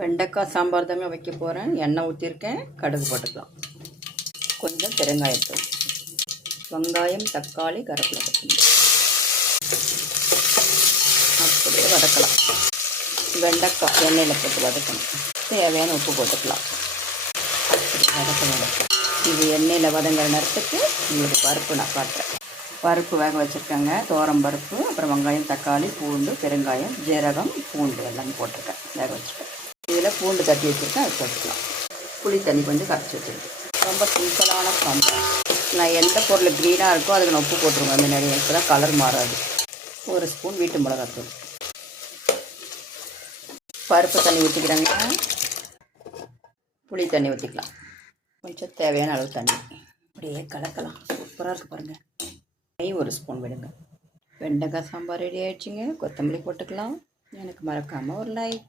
வெண்டைக்காய் சாம்பார் தாங்க வைக்க போகிறேன். எண்ணெய் ஊற்றிருக்கேன், கடுகு போட்டுக்கலாம். கொஞ்சம் பெருங்காயத்தூள், வெங்காயம், தக்காளி, கருவேப்பிலை கொத்தமல்லி அப்படியே வதக்கலாம். வெண்டைக்காய் எண்ணெயில் போட்டு வதக்கணும். தேவையான உப்பு போட்டுக்கலாம். வதக்க இது எண்ணெயில் வதங்குற நேரத்துக்கு இது பருப்பு நான் காட்டுறேன். பருப்பு வேக வச்சுருக்கேங்க. பருப்பு, அப்புறம் வெங்காயம், தக்காளி, பூண்டு, பெருங்காயம், ஜீரகம், பூண்டு எல்லாமே போட்டிருக்கேன், வேக வச்சுருக்கேன். இதில் பூண்டு தட்டி வச்சுருக்கேன், அது போட்டுக்கலாம். புளி தண்ணி கொஞ்சம் கரைச்சி வச்சுருக்கேன். ரொம்ப சிம்பிளான சாம்பார். நான் எந்த பொருள் க்ரீனாக இருக்கோ அதுக்கு நான் உப்பு போட்டுருவேன். அந்த நிறைய இப்போ தான் கலர் மாறாது. ஒரு ஸ்பூன் வீட்டு மிளகாத்தூள். பருப்பு தண்ணி ஊற்றிக்கிறேங்க. புளி தண்ணி ஊற்றிக்கலாம். கொஞ்சம் தேவையான அளவு தண்ணி. அப்படியே கலக்கலாம். சூப்பராக இருக்குது பாருங்கள். நெய் ஒரு ஸ்பூன் விடுங்க. வெண்டைக்காய் சாம்பார் ரெடி ஆகிடுச்சிங்க. கொத்தமல்லி போட்டுக்கலாம். எனக்கு மறக்காமல் ஒரு லைக்.